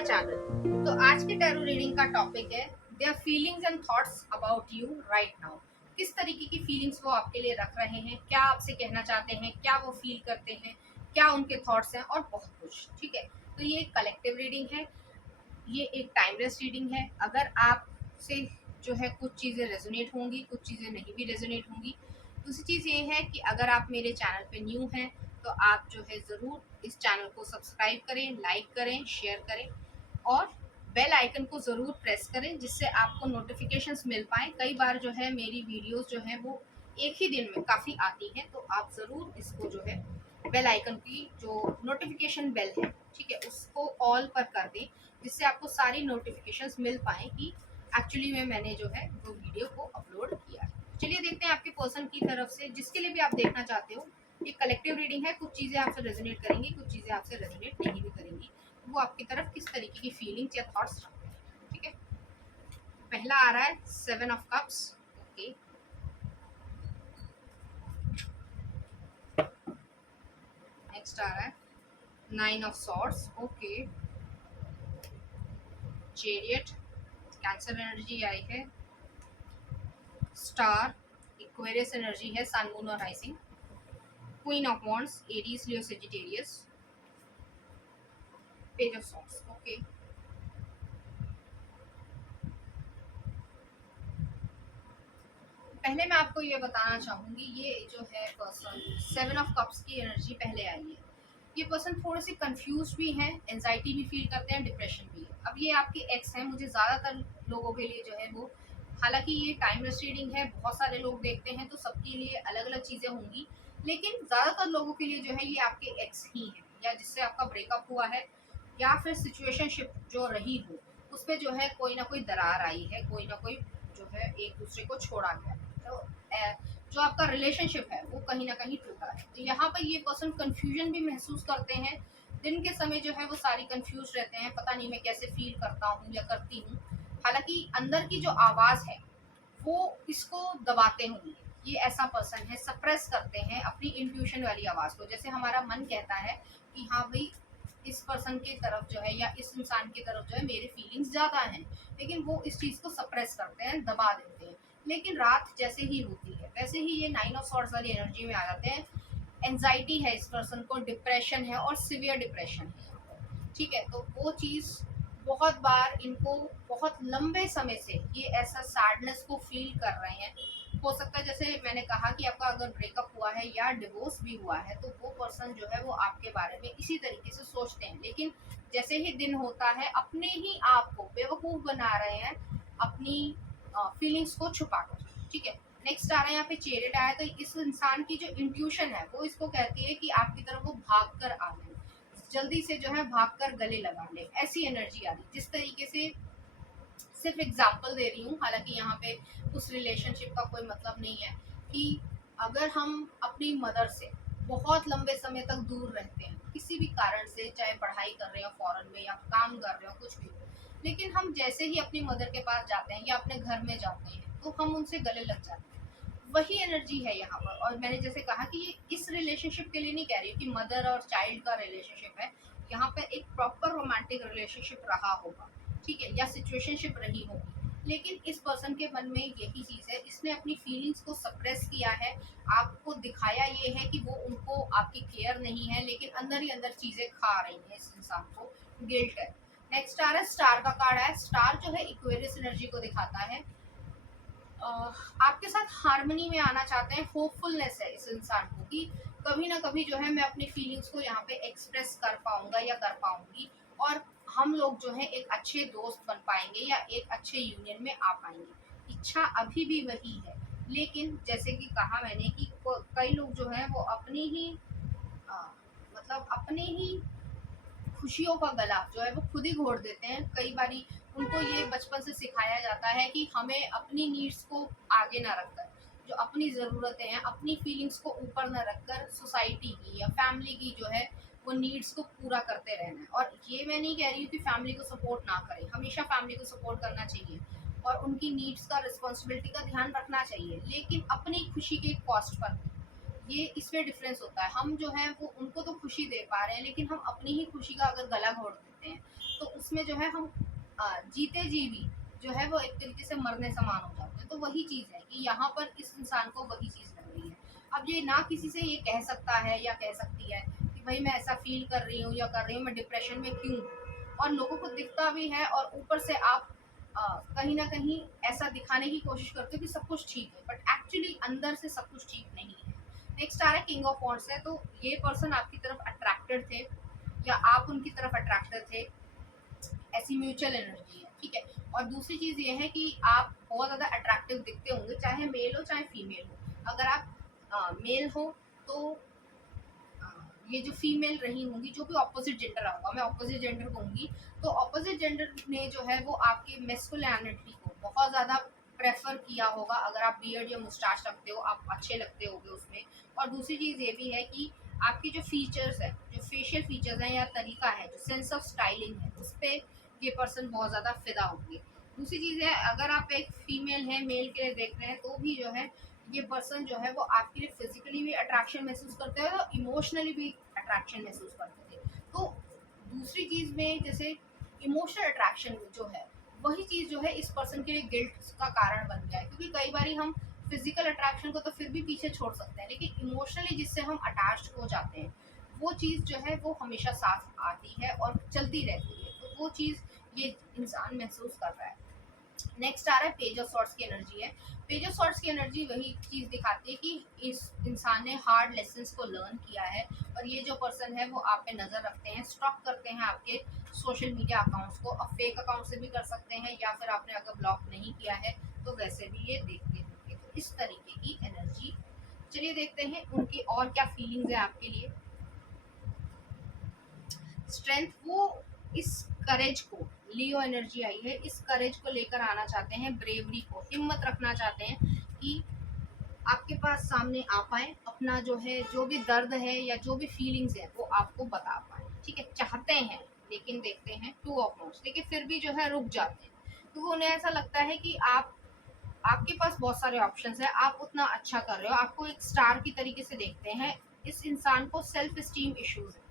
My channel. तो आज के टैरो रीडिंग का टॉपिक है their feelings and thoughts about you right now. किस तरीके की फीलिंग्स वो आपके लिए रख रहे हैं, क्या आपसे कहना चाहते हैं, क्या वो फील करते हैं, क्या उनके थॉट्स हैं और बहुत कुछ। ठीक है, तो ये एक कलेक्टिव रीडिंग है, ये एक टाइमलेस रीडिंग है। अगर आपसे जो है कुछ चीज़ें रेजोनेट होंगी, कुछ चीज़ें नहीं भी रेजोनेट होंगी। दूसरी चीज़ ये है कि अगर आप मेरे चैनल पे न्यू हैं तो आप जो है ज़रूर इस चैनल को सब्सक्राइब करें, लाइक करें, शेयर करें और बेल आइकन को ज़रूर प्रेस करें जिससे आपको नोटिफिकेशंस मिल पाए। कई बार जो है मेरी वीडियोस जो है वो एक ही दिन में काफ़ी आती हैं, तो आप ज़रूर इसको जो है बेल आइकन की जो नोटिफिकेशन बेल है, ठीक है, उसको ऑल पर कर दें जिससे आपको सारी नोटिफिकेशंस मिल पाए कि एक्चुअली में मैंने जो है वो वीडियो को अपलोड किया है। चलिए देखते हैं आपके पर्सन की तरफ से, जिसके लिए भी आप देखना चाहते हो। ये कलेक्टिव रीडिंग है, कुछ चीज़ें आपसे रेजोनेट करेंगी, कुछ चीज़ें आपसे रेजोनेट नहीं भी करेंगी। वो आपकी तरफ किस तरीके की फीलिंग्स या थॉट्स रखते हैं। ठीक है, पहला आ रहा है 7 ऑफ कप्स। ओके, नेक्स्ट आ रहा है 9 of swords. Okay, chariot, cancer energy आई है। स्टार, इक्वेरियस एनर्जी है, सन मून और rising. Queen of wands, Aries Leo Sagittarius. Page of swords. Okay, पहले मैं आपको ये बताना चाहूंगी, ये जो है पर्सन 7 ऑफ कप्स की एनर्जी पहले आई है। ये पर्सन थोड़े से कंफ्यूज भी हैं, एंजाइटी भी फील करते हैं, डिप्रेशन भी है। अब ये आपके एक्स हैं, मुझे ज़्यादातर लोगों के लिए जो है वो, हालांकि ये टाइमलेस रीडिंग है, बहुत सारे लोग देखते हैं तो सबके लिए अलग अलग चीज़ें होंगी, लेकिन ज़्यादातर लोगों के लिए जो है ये आपके एक्स ही हैं, या जिससे आपका ब्रेकअप हुआ है, या फिर सिचुएशनशिप जो रही हो उसमें जो है कोई ना कोई दरार आई है, कोई ना कोई जो है एक दूसरे को छोड़ा गया। तो जो आपका रिलेशनशिप है वो कहीं ना कहीं टूटा है। तो यहाँ पर ये पर्सन कंफ्यूजन भी महसूस करते हैं। दिन के समय जो है वो सारी कंफ्यूज रहते हैं, पता नहीं मैं कैसे फील करता हूँ या करती हूँ। हालांकि अंदर की जो आवाज़ है वो इसको दबाते होंगे। ये ऐसा पर्सन है, सप्रेस करते हैं अपनी इंट्यूशन वाली आवाज़ को। जैसे हमारा मन कहता है कि हाँ भाई, इस पर्सन की तरफ जो है या इस इंसान की तरफ जो है मेरे फीलिंग्स ज़्यादा हैं, लेकिन वो इस चीज़ को सप्रेस करते हैं, दबा देते हैं। लेकिन रात जैसे ही होती है वैसे ही ये 9 ऑफ सॉर्ड्स वाली एनर्जी में आ जाते हैं। एंजाइटी है इस पर्सन को, डिप्रेशन है और सिवियर डिप्रेशन है यहाँ पर। ठीक है, तो वो चीज़ बहुत बार इनको बहुत लंबे समय से ये ऐसा सैडनेस को फील कर रहे हैं। हो सकता है जैसे मैंने कहा कि आपका अगर ब्रेकअप हुआ है या डिवोर्स भी हुआ है तो वो पर्सन जो है वो आपके बारे में इसी तरीके से सोचते हैं, लेकिन जैसे ही दिन होता है अपने ही आप को बेवकूफ़ बना रहे हैं अपनी फीलिंग्स को छुपाकर। ठीक है, नेक्स्ट आ रहा है यहाँ पे चेरिट आया। तो इस इंसान की जो इंट्यूशन है वो इसको कहती है कि आपकी तरफ वो भाग कर आ जाए, जल्दी से जो है भाग कर गले लगा ले, ऐसी एनर्जी आ रही। जिस तरीके से, सिर्फ एग्जांपल दे रही हूँ, हालांकि यहाँ पे उस रिलेशनशिप का कोई मतलब नहीं है, कि अगर हम अपनी मदर से बहुत लंबे समय तक दूर रहते हैं किसी भी कारण से, चाहे पढ़ाई कर रहे हो फॉरेन में या काम कर रहे हो कुछ भी, लेकिन हम जैसे ही अपनी मदर के पास जाते हैं या अपने घर में जाते हैं तो हम उनसे गले लग जाते हैं। वही एनर्जी है यहाँ पर। और मैंने जैसे कहा कि ये इस रिलेशनशिप के लिए नहीं कह रही हूँ कि मदर और चाइल्ड का रिलेशनशिप है, यहाँ पर एक प्रॉपर रोमांटिक रिलेशनशिप रहा होगा, ठीक है, या सिचुएशनशिप रही होगी, लेकिन इस पर्सन के मन में यही चीज़ है, इसने अपनी फीलिंग्स को सप्रेस किया है। आपको दिखाया ये है कि वो उनको आपकी केयर नहीं है, लेकिन अंदर ही अंदर चीज़ें खा रही हैं इस इंसान को, गिल्ट है। नेक्स्ट आ रहा है स्टार का कार्ड है। स्टार जो है इक्वेरियस एनर्जी को दिखाता है। आपके साथ हार्मनी में आना चाहते हैं, होपफुलनेस है इस इंसान को कि कभी ना कभी जो है मैं अपनी फीलिंग्स को यहाँ पे एक्सप्रेस कर पाऊंगा या कर पाऊंगी, और हम लोग जो है एक अच्छे दोस्त बन पाएंगे या एक अच्छे यूनियन में आ पाएंगे। इच्छा अभी भी वही है, लेकिन जैसे कि कहा मैंने कि कई लोग जो है वो अपनी ही अ, मतलब अपने ही खुशियों का गला जो है वो खुद ही घोट देते हैं। कई बारी उनको ये बचपन से सिखाया जाता है कि हमें अपनी नीड्स को आगे ना रखकर, जो अपनी ज़रूरतें हैं, अपनी फीलिंग्स को ऊपर ना रखकर सोसाइटी की या फैमिली की जो है वो नीड्स को पूरा करते रहना है। और ये मैं नहीं कह रही हूँ कि फैमिली को सपोर्ट ना करें, हमेशा फैमिली को सपोर्ट करना चाहिए और उनकी नीड्स का, रिस्पॉन्सिबिलिटी का ध्यान रखना चाहिए, लेकिन अपनी खुशी के कॉस्ट पर। ये इसमें डिफरेंस होता है। हम जो है वो उनको तो खुशी दे पा रहे हैं, लेकिन हम अपनी ही खुशी का अगर गला घोट देते हैं तो उसमें जो है हम जीते जी भी जो है वो एक तरीके से मरने समान हो जाते हैं। तो वही चीज़ है कि यहाँ पर इस इंसान को वही चीज़ लग रही है। अब ये ना किसी से ये कह सकता है या कह सकती है कि भाई मैं ऐसा फील कर रही हूँ या कर रही हूँ, मैं डिप्रेशन में क्यों हूँ, और लोगों को दिखता भी है और ऊपर से आप कहीं ना कहीं ऐसा दिखाने की कोशिश करते हो कि सब कुछ ठीक है, बट एक्चुअली अंदर से सब कुछ ठीक नहीं है। नेक्स्ट आ रहा है किंग ऑफ वॉन्ड्स है। तो ये पर्सन आपकी तरफ अट्रैक्टेड थे या आप उनकी तरफ अट्रैक्टेड थे, ऐसी म्यूचुअल एनर्जी है, ठीक है। और दूसरी चीज ये है कि आप बहुत ज्यादा अट्रैक्टिव दिखते होंगे, चाहे मेल हो चाहे फीमेल हो। अगर आप मेल हो तो ये जो फीमेल रही होंगी, जो भी ऑपोजिट जेंडर होगा, मैं ऑपोजिट जेंडर कहूंगी, तो ऑपोजिट जेंडर ने जो है वो आपके मेस्कुलिनिटी को बहुत ज्यादा प्रेफर किया होगा। अगर आप बियर्ड या मुस्टाच रखते हो, आप अच्छे लगते होगे उसमें। और दूसरी चीज ये भी है कि आपकी जो फीचर्स है, जो फेशियल फीचर्स हैं या तरीका है, जो सेंस ऑफ स्टाइलिंग है, उस पर ये पर्सन बहुत ज़्यादा फिदा होंगे। दूसरी चीज़ है, अगर आप एक फीमेल है मेल के लिए देख रहे हैं तो भी जो है ये पर्सन जो है वो आपके लिए फिजिकली भी अट्रैक्शन महसूस करते हैं और इमोशनली भी अट्रैक्शन महसूस करते थे। तो दूसरी चीज़ में जैसे इमोशनल अट्रैक्शन जो है, वही चीज़ जो है इस पर्सन के लिए गिल्ट का कारण बन गया है। क्योंकि कई बार हम फिजिकल अट्रैक्शन को तो फिर भी पीछे छोड़ सकते हैं, लेकिन इमोशनली जिससे हम अटैच्ड हो जाते हैं, वो चीज़ जो है वो हमेशा साथ आती है और चलती रहती है। तो वो चीज़ ये इंसान महसूस कर रहा है। नेक्स्ट आ रहा है पेज ऑफ सॉर्ट्स की एनर्जी है। पेज ऑफ सॉर्ट्स की एनर्जी वही चीज़ दिखाती है कि इस इंसान ने हार्ड लेसन्स को लर्न किया है, और ये जो पर्सन है वो आप पे नज़र रखते हैं, स्टॉक करते हैं आपके सोशल मीडिया अकाउंट्स को। अब फेक अकाउंट से भी कर सकते हैं, या फिर आपने अगर ब्लॉक नहीं किया है तो वैसे भी ये देखते होंगे। तो इस तरीके की एनर्जी। चलिए देखते हैं उनकी और क्या फीलिंग्स है आपके लिए। स्ट्रेंथ, वो इस करेज को, लियो एनर्जी आई है, इस करेज को लेकर आना चाहते हैं, ब्रेवरी को, हिम्मत रखना चाहते हैं कि आपके पास सामने आ पाए, अपना जो है जो भी दर्द है या जो भी फीलिंग्स है वो आपको बता पाए, ठीक है। चाहते हैं, लेकिन देखते हैं टू ऑफ नोट्स, लेकिन फिर भी जो है रुक जाते हैं। तो वो उन्हें ऐसा लगता है कि आपके पास बहुत सारे ऑप्शंस है, आप उतना अच्छा कर रहे हो, आपको एक स्टार की तरीके से देखते हैं। इस इंसान को सेल्फ स्टीम इश्यूज है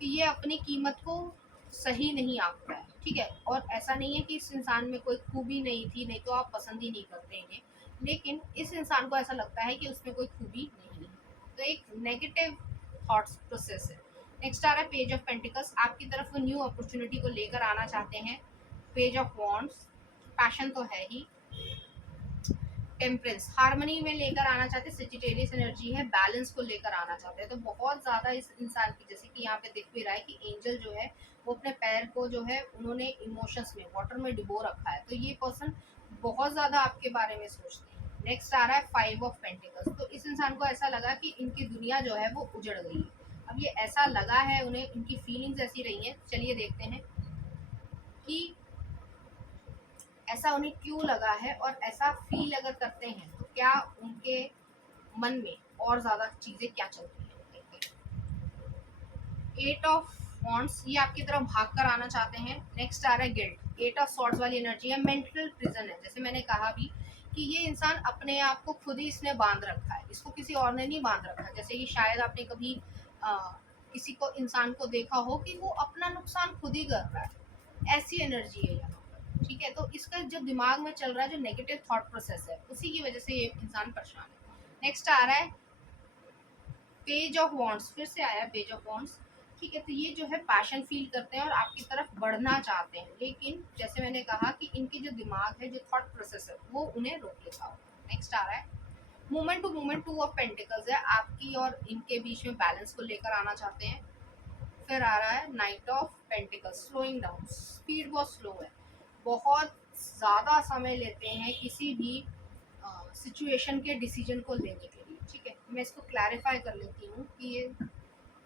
कि ये अपनी कीमत को सही नहीं आंकता है, ठीक है। और ऐसा नहीं है कि इस इंसान में कोई खूबी नहीं थी, नहीं तो आप पसंद ही नहीं करते इन्हें, लेकिन इस इंसान को ऐसा लगता है कि उसमें कोई खूबी नहीं है। तो एक नेगेटिव थॉट्स प्रोसेस है। नेक्स्ट आ रहा है पेज ऑफ पेंटिकल्स। आपकी तरफ वो न्यू अपॉर्चुनिटी को लेकर आना चाहते हैं। पेज ऑफ वॉन्ड्स, पैशन तो है ही। टेम्परेंस, हार्मनी में लेकर आना चाहते हैं। सेजिटेरियस एनर्जी है, बैलेंस को लेकर आना चाहते हैं। तो बहुत ज़्यादा इस इंसान की, जैसे कि यहाँ पे दिख भी रहा है कि एंजल जो है वो अपने पैर को जो है उन्होंने इमोशंस में, वाटर में डिबो रखा है। तो ये पर्सन बहुत ज़्यादा आपके बारे में सोचते हैं। नेक्स्ट आ रहा है 5 ऑफ पेंटिकल्स। तो इस इंसान को ऐसा लगा कि इनकी दुनिया जो है वो उजड़ गई है। अब ये ऐसा लगा है उन्हें, इनकी फीलिंग्स ऐसी रही हैं। चलिए देखते हैं कि ऐसा उन्हें क्यों लगा है, और ऐसा फील अगर करते हैं तो क्या उनके मन में और ज्यादा चीजें क्या चलती हैं। 8 ऑफ वॉन्ड्स, ये आपकी तरफ भाग कर आना चाहते हैं। नेक्स्ट आ रहा है गिल्ट। 8 ऑफ सॉर्ड्स वाली एनर्जी है, मेंटल प्रिजन है। जैसे मैंने कहा भी कि ये इंसान अपने आप को खुद ही इसने बांध रखा है, इसको किसी और ने नहीं बांध रखा। जैसे कि शायद आपने कभी किसी को, इंसान को देखा हो कि वो अपना नुकसान खुद ही कर रहा है, ऐसी एनर्जी है यहाँ पर, ठीक है। तो इसका जो दिमाग में चल रहा है, जो नेगेटिव थॉट प्रोसेस है, उसी की वजह से ये इंसान परेशान है। नेक्स्ट आ रहा है पेज ऑफ वॉन्ड्स, फिर से आया पेज ऑफ वॉन्ड्स, ठीक है। तो ये जो है पैशन फील करते हैं और आपकी तरफ बढ़ना चाहते हैं, लेकिन जैसे मैंने कहा कि इनके जो दिमाग है, जो थॉट प्रोसेस है, वो उन्हें रोक लेता होगा। नेक्स्ट आ रहा है moment to moment, 2 of pentacles है, आपकी और इनके बीच में बैलेंस को लेकर आना चाहते हैं। फिर आ रहा है night of pentacles, slowing down, speed बहुत स्लो है, बहुत ज़्यादा समय लेते हैं किसी भी सिचुएशन के डिसीजन को लेने के लिए, ठीक है। मैं इसको क्लैरिफाई कर लेती हूँ कि ये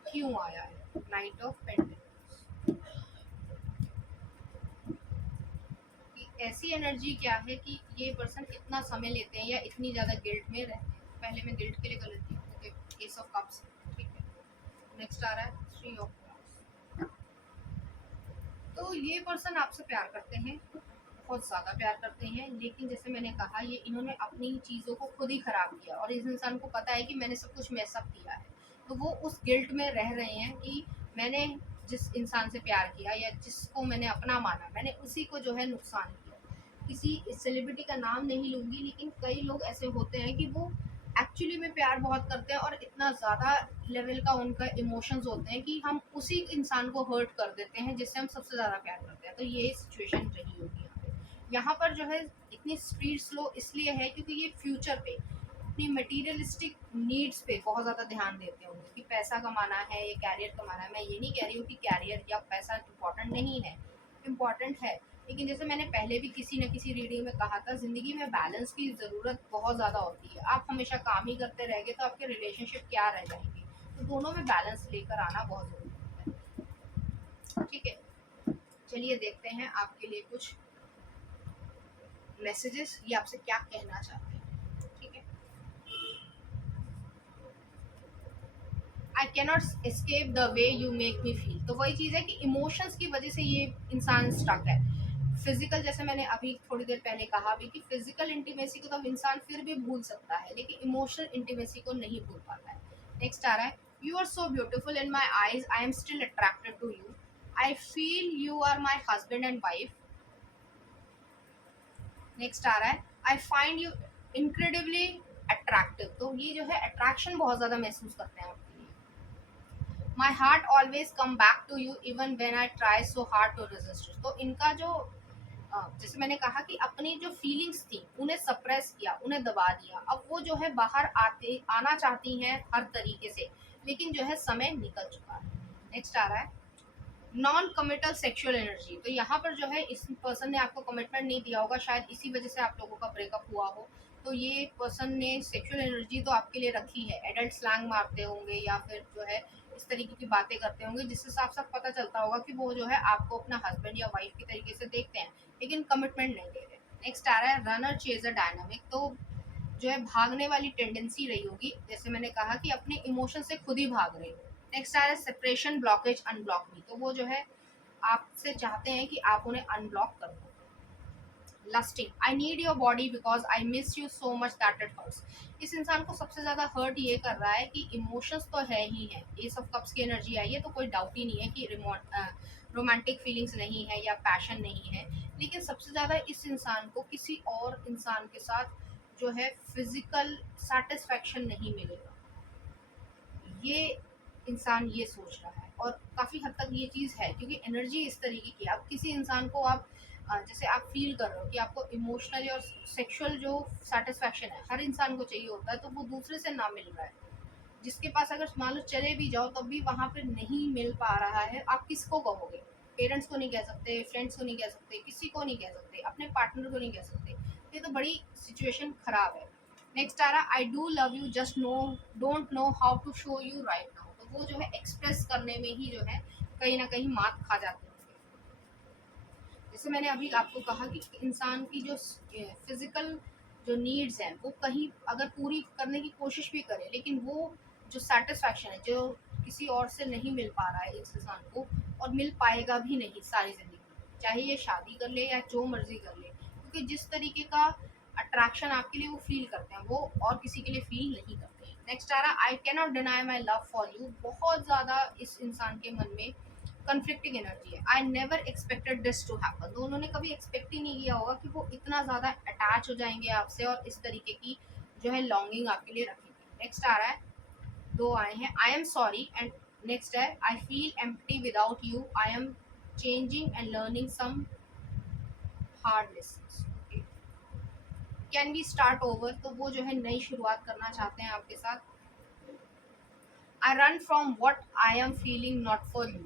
क्यों आया है नाइट ऑफ पेंटिकल्स। ऐसी एनर्जी क्या है कि ये पर्सन इतना समय लेते हैं या इतनी ज़्यादा गिल्ट में रहते हैं। पहले मैं गिल्ट के लिए कर लेती हूँ, ओके। एस ऑफ कप्स, ठीक है। नेक्स्ट आ रहा है 3 ऑफ कप्स। तो ये पर्सन आपसे प्यार करते हैं, बहुत ज़्यादा प्यार करते हैं, लेकिन जैसे मैंने कहा, ये इन्होंने अपनी चीज़ों को खुद ही ख़राब किया, और इस इंसान को पता है कि मैंने सब कुछ मैसअप किया है। तो वो उस गिल्ट में रह रहे हैं कि मैंने जिस इंसान से प्यार किया या जिसको मैंने अपना माना, मैंने उसी को जो है नुकसान किया। किसी सेलिब्रिटी का नाम नहीं लूँगी, लेकिन कई लोग ऐसे होते हैं कि वो एक्चुअली में प्यार बहुत करते हैं और इतना ज़्यादा लेवल का उनका इमोशंस होते हैं कि हम उसी इंसान को हर्ट कर देते हैं जिससे हम सबसे ज़्यादा प्यार करते हैं। तो ये सिचुएशन रही होगी यहाँ पे। यहाँ पर जो है इतनी स्पीड स्लो इसलिए है क्योंकि ये फ्यूचर पे अपनी मटेरियलिस्टिक नीड्स पे बहुत ज़्यादा ध्यान देते होंगे कि पैसा कमाना है या कैरियर कमाना है। मैं ये नहीं कह रही हूँ कि कैरियर या पैसा इम्पोर्टेंट नहीं है, इम्पोर्टेंट है, लेकिन जैसे मैंने पहले भी किसी न किसी रीडिंग में कहा था, ज़िंदगी में बैलेंस की ज़रूरत बहुत ज़्यादा होती है। आप हमेशा काम ही करते रहेंगे तो आपके रिलेशनशिप क्या रह जाएंगे। तो दोनों में बैलेंस लेकर आना बहुत ज़रूरी है। ठीक है, चलिए देखते हैं आपके लिए कुछ मैसेजेस, ये आपसे क्या कहना चाहते हैं। ठीक है, I cannot escape the way you make me feel. तो वही चीज़ है कि इमोशंस की वजह से ये इंसान स्टक है। फिजिकल, जैसे मैंने अभी थोड़ी देर पहले कहा भी कि फिजिकल इंटीमेसी को तो इंसान फिर भी भूल सकता है, लेकिन इमोशनल इंटीमेसी को नहीं भूल पाता है। नेक्स्ट आ रहा है, you are so beautiful in my eyes, I am still attracted to you, I feel you are my husband and wife. Next आ रहा है, I find you incredibly attractive. तो ये जो है अट्रैक्शन बहुत ज़्यादा महसूस करते हैं आपके लिए। My heart always come back to you even when I try so hard to resist. तो इनका जो जैसे मैंने कहा कि अपनी जो फीलिंग्स थी उन्हें सप्रेस किया, उन्हें दबा दिया, अब वो जो है बाहर आना चाहती हैं हर तरीके से, लेकिन जो है समय निकल चुका है। नेक्स्ट आ रहा है, नॉन कमिटल सेक्सुअल एनर्जी। तो यहाँ पर जो है इस पर्सन ने आपको कमिटमेंट नहीं दिया होगा, शायद इसी वजह से आप लोगों का ब्रेकअप हुआ हो। तो ये पर्सन ने सेक्सुअल एनर्जी तो आपके लिए रखी है, एडल्ट स्लैंग मारते होंगे या फिर जो है इस तरीके की बातें करते होंगे, जिससे साफ साफ पता चलता होगा कि वो जो है आपको अपना हस्बैंड या वाइफ की तरीके से देखते हैं, लेकिन कमिटमेंट नहीं दे रहे। नेक्स्ट आ रहा है, रनर चेजर डायनामिक। तो जो है भागने वाली टेंडेंसी रही होगी, जैसे मैंने कहा कि अपने इमोशन से खुद ही भाग रहे हो। नेक्स्ट आ रहा है, सेपरेशन, ब्लॉकेज, अनब्लॉक मी। तो वो जो है आपसे चाहते हैं कि आप उन्हें अनब्लॉक कर दो। Lusting, I need your body because I miss you so much that it hurts. इस इंसान को सबसे ज़्यादा हर्ट ये कर रहा है कि इमोशंस तो है ही है, एस ऑफ कप्स की एनर्जी आई है, तो कोई डाउट ही नहीं है कि रोमांटिक फीलिंग्स नहीं है या पैशन नहीं है, लेकिन सबसे ज़्यादा इस इंसान को किसी और इंसान के साथ जो है फिजिकल सेटिस्फैक्शन नहीं मिलेगा, ये इंसान ये सोच रहा है। और काफ़ी हद तक ये चीज़ है क्योंकि एनर्जी इस तरीके की, आप किसी इंसान को आप जैसे आप फील कर रहे हो कि आपको इमोशनली और सेक्सुअल जो सेटिस्फैक्शन है हर इंसान को चाहिए होता है, तो वो दूसरे से ना मिल रहा है। जिसके पास अगर मान लो चले भी जाओ तब भी वहाँ पे नहीं मिल पा रहा है, आप किसको कहोगे? पेरेंट्स को नहीं कह सकते, फ्रेंड्स को नहीं कह सकते, किसी को नहीं कह सकते, अपने पार्टनर को नहीं कह सकते। ये तो बड़ी सिचुएशन खराब है। नेक्स्ट आ रहा, I do love you just no don't know how to show you right now. तो वो जो है एक्सप्रेस करने में ही जो है कहीं ना कहीं मात खा जाते हैं। जैसे मैंने अभी आपको कहा कि इंसान की जो फिजिकल जो नीड्स हैं वो कहीं अगर पूरी करने की कोशिश भी करे, लेकिन वो जो सेटिस्फैक्शन है जो किसी और से नहीं मिल पा रहा है इस इंसान को, और मिल पाएगा भी नहीं सारी ज़िंदगी, चाहे ये शादी कर ले या जो मर्जी कर ले, क्योंकि जिस तरीके का अट्रैक्शन आपके लिए वो फील करते हैं वो और किसी के लिए फील नहीं करते। नेक्स्ट आ रहा, I cannot deny my love for you. बहुत ज़्यादा इस इंसान के मन में कन्फ्लिक्टिंग एनर्जी है। I never expected this to happen. तो उन्होंने कभी एक्सपेक्ट ही नहीं किया होगा कि वो इतना ज़्यादा अटैच हो जाएंगे आपसे और इस तरीके की जो है लॉन्गिंग आपके लिए रखेंगे। नेक्स्ट आ रहा है, दो आए हैं, I am sorry and next है, I feel empty without you, I am changing and learning some hard lessons. Can we start over. तो वो जो है नई शुरुआत करना चाहते हैं आपके साथ। I run from what I am feeling not for you.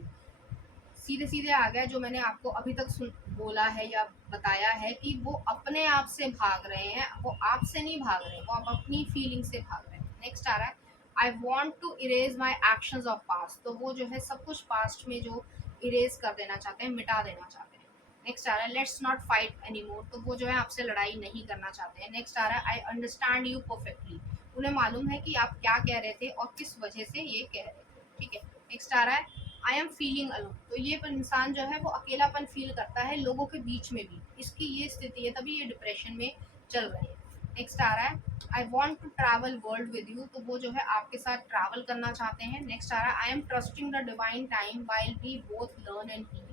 सीधे सीधे आ गया जो मैंने आपको अभी तक बोला है या बताया है कि वो अपने आप से भाग रहे हैं, वो आपसे नहीं भाग रहे हैं, वो आप अपनी फीलिंग से भाग रहे हैं। नेक्स्ट आ रहा है, I want to erase my actions of past. तो वो जो है सब कुछ पास्ट में जो इरेज कर देना चाहते हैं, मिटा देना चाहते हैं। नेक्स्ट आ रहा है, let's not fight any more. तो वो जो है आपसे लड़ाई नहीं करना चाहते हैं। नेक्स्ट आ रहा है, आई अंडरस्टैंड यू परफेक्टली। उन्हें मालूम है कि आप क्या कह रहे थे और किस वजह से ये कह रहे थे। ठीक है, नेक्स्ट आ रहा है, आई एम फीलिंग अलोन। तो ये इंसान जो है वो अकेलापन फील करता है लोगों के बीच में भी, इसकी ये स्थिति है, तभी ये डिप्रेशन में चल रहे हैं। नेक्स्ट आ रहा है I want to travel world with you, तो वो जो है आपके साथ ट्रैवल करना चाहते हैं। नेक्स्ट आ रहा है I am trusting the divine time while we both learn and heal.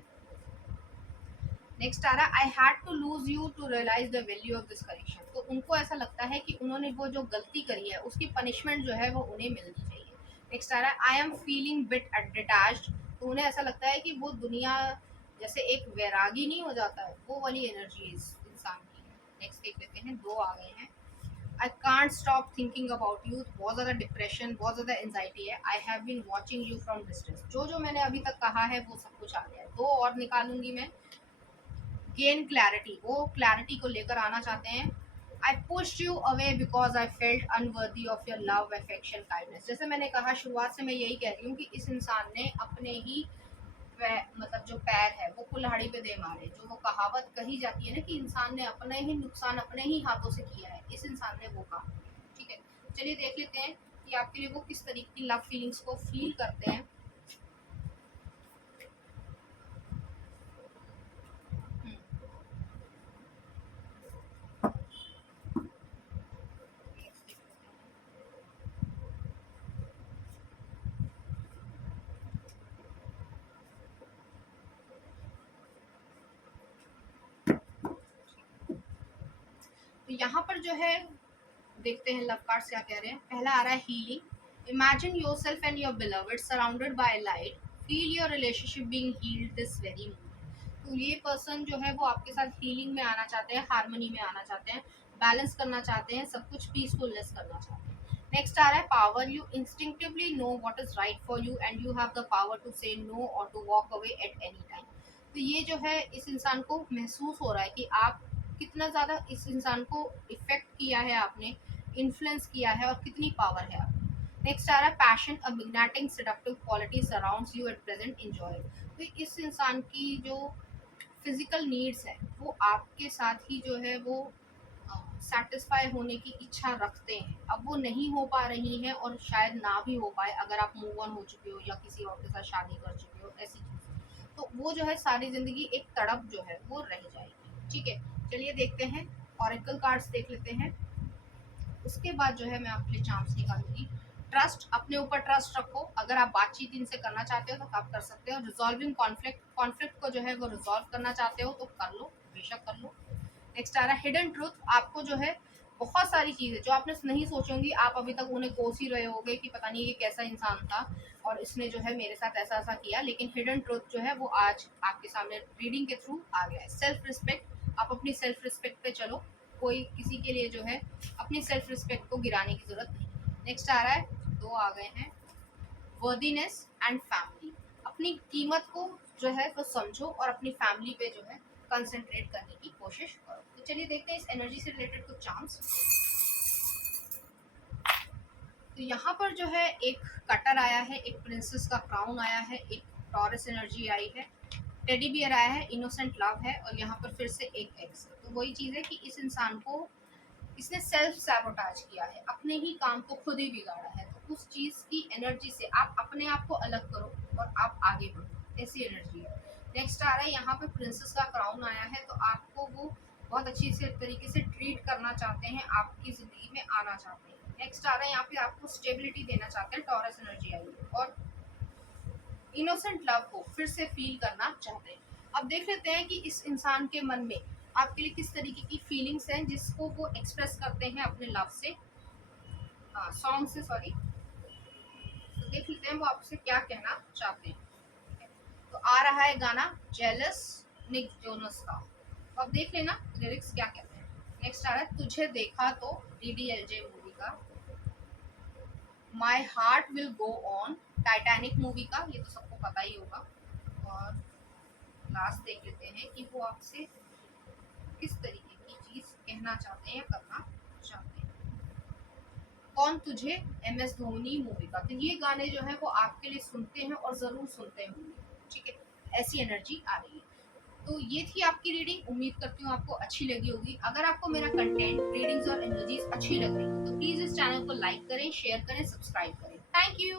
Next आ रहा है I had to lose you to realize the value of this correction, तो उनको ऐसा लगता है कि उन्होंने वो जो गलती करी है उसकी पनिशमेंट जो है वो उन्हें मिलनी चाहिए। नेक्स्ट आ रहा है I am feeling bit detached, तो उन्हें ऐसा लगता है कि वो दुनिया जैसे एक वैरागी नहीं हो जाता है, वो वाली एनर्जी इस इंसान की है। नेक्स्ट देख लेते हैं, दो आ गए हैं। I can't stop thinking about you, बहुत ज़्यादा डिप्रेशन, बहुत ज़्यादा एंजाइटी है। I have been watching you from distance, जो जो मैंने अभी तक कहा है वो सब कुछ आ गया है। दो और निकालूंगी मैं। गेन क्लैरिटी, वो क्लैरिटी को लेकर आना चाहते हैं। आई pushed you away because I felt unworthy of your love, affection, kindness. जैसे मैंने कहा शुरुआत से मैं यही कह रही हूँ कि इस इंसान ने अपने ही मतलब जो पैर है वो कुल्हाड़ी पे दे मारे, जो वो कहावत कही जाती है ना कि इंसान ने अपने ही नुकसान अपने ही हाथों से किया है, इस इंसान ने वो कहा। ठीक है, चलिए देख लेते हैं कि आपके लिए वो किस तरीके की लव फीलिंग्स को फील करते हैं। तो यहाँ पर जो है देखते हैं लव कार्ड्स क्या कह रहे हैं। पहला आ रहा है healing. Imagine yourself and your beloved surrounded by light, feel your relationship being healed this very moment. तो ये पर्सन जो है वो आपके साथ हीलिंग में आना चाहते हैं, हार्मनी में आना चाहते हैं, बैलेंस करना चाहते हैं, सब कुछ पीसफुलनेस करना चाहते हैं। नेक्स्ट आ रहा है power. You instinctively know what is right for you and you have the power to say no or to walk away at any time. तो ये जो है इस इंसान को महसूस हो रहा है कि आप कितना ज़्यादा इस इंसान को इफेक्ट किया है आपने, इन्फ्लुएंस किया है, और कितनी पावर है आप। नेक्स्ट आ रहा है passion, a magnetic seductive quality surrounds you at present, enjoy. तो इस इंसान की जो फिजिकल नीड्स है वो आपके साथ ही जो है वो सेटिस्फाई होने की इच्छा रखते हैं। अब वो नहीं हो पा रही हैं और शायद ना भी हो पाए अगर आप मूव ऑन हो चुके हो या किसी और के साथ शादी कर चुके हो, ऐसी चीज़। तो वो जो है सारी ज़िंदगी एक तड़प जो है वो रह जाएगी। ठीक है, चलिए देखते हैं, ऑरेकल कार्ड्स देख लेते हैं। उसके बाद जो है मैं आपके लिए चांस निकालूंगी। ट्रस्ट, अपने ऊपर ट्रस्ट रखो। अगर आप बातचीत इनसे करना चाहते हो तो आप कर सकते हो। रिजॉल्विंग कॉन्फ्लिक्ट, कॉन्फ्लिक्ट को जो है वो रिजॉल्व करना चाहते हो तो कर लो, बेशक कर लो। नेक्स्ट आ रहा है हिडन ट्रूथ। आपको जो है बहुत सारी चीज़ें जो आपने नहीं सोची होंगी, आप अभी तक उन्हें कोस ही रहे होगे कि पता नहीं ये कैसा इंसान था और इसने जो है मेरे साथ ऐसा ऐसा किया, लेकिन हिडन ट्रूथ जो है वो आज आपके सामने रीडिंग के थ्रू आ गया है। सेल्फ रिस्पेक्ट, आप अपनी सेल्फ रिस्पेक्ट पे चलो, कोई किसी के लिए जो है अपनी सेल्फ रिस्पेक्ट को गिराने की जरूरत नहीं। नेक्स्ट आ रहा है, दो आ गए हैं, वर्दीनेस एंड फैमिली। अपनी कीमत को जो है वो समझो और अपनी फैमिली पे जो है कंसंट्रेट करने की कोशिश करो। तो चलिए देखते हैं इस एनर्जी से रिलेटेड कुछ चांस। तो यहाँ पर जो है एक कटर आया है, एक प्रिंसेस का क्राउन आया है, एक टॉरस एनर्जी आई है, टेडी बियर आया है, इनोसेंट लव है, और यहाँ पर फिर से एक एक्स है। तो वही चीज़ है कि इस इंसान को इसने सेल्फ सैबोटाज किया है, अपने ही काम को खुद ही बिगाड़ा है। तो उस चीज़ की एनर्जी से आप अपने आप को अलग करो और आप आगे बढ़ो, ऐसी एनर्जी है। नेक्स्ट आ रहा है यहाँ पे प्रिंसेस का क्राउन आया है, तो आपको वो बहुत अच्छी से तरीके से ट्रीट करना चाहते हैं, आपकी ज़िंदगी में आना चाहते हैं। नेक्स्ट आ रहा है यहाँ पे आपको स्टेबिलिटी देना चाहते हैं, टॉरस एनर्जी आई है, और इनोसेंट लव को फिर से फील करना चाहते हैं। अब देख लेते हैं कि इस इंसान के मन में आपके लिए किस तरीके की फीलिंग्स हैं जिसको वो एक्सप्रेस करते हैं अपने लव से, सॉन्ग से, सॉरी। तो देख लेते हैं वो आपसे क्या कहना चाहते हैं। तो आ रहा है गाना जेलस, निक जोनस का। तो अब देख लेना लिरिक्स क्या कहते हैं। नेक्स्ट आ रहा है तुझे देखा तो, DDLJ मूवी का। My heart will go on, Titanic movie का, ये तो सबको पता ही होगा। और लास्ट देख लेते हैं कि वो आपसे किस तरीके की चीज कहना चाहते हैं, करना चाहते हैं। कौन तुझे, MS धोनी मूवी का। तो ये गाने जो है वो आपके लिए सुनते हैं और जरूर सुनते होंगे। ठीक है, ऐसी एनर्जी आ रही है। तो ये थी आपकी रीडिंग, उम्मीद करती हूँ आपको अच्छी लगी होगी। अगर आपको मेरा कंटेंट, रीडिंग्स और एनर्जीज अच्छी लग रही है तो प्लीज इस चैनल को लाइक करें, शेयर करें, सब्सक्राइब करें। Thank you.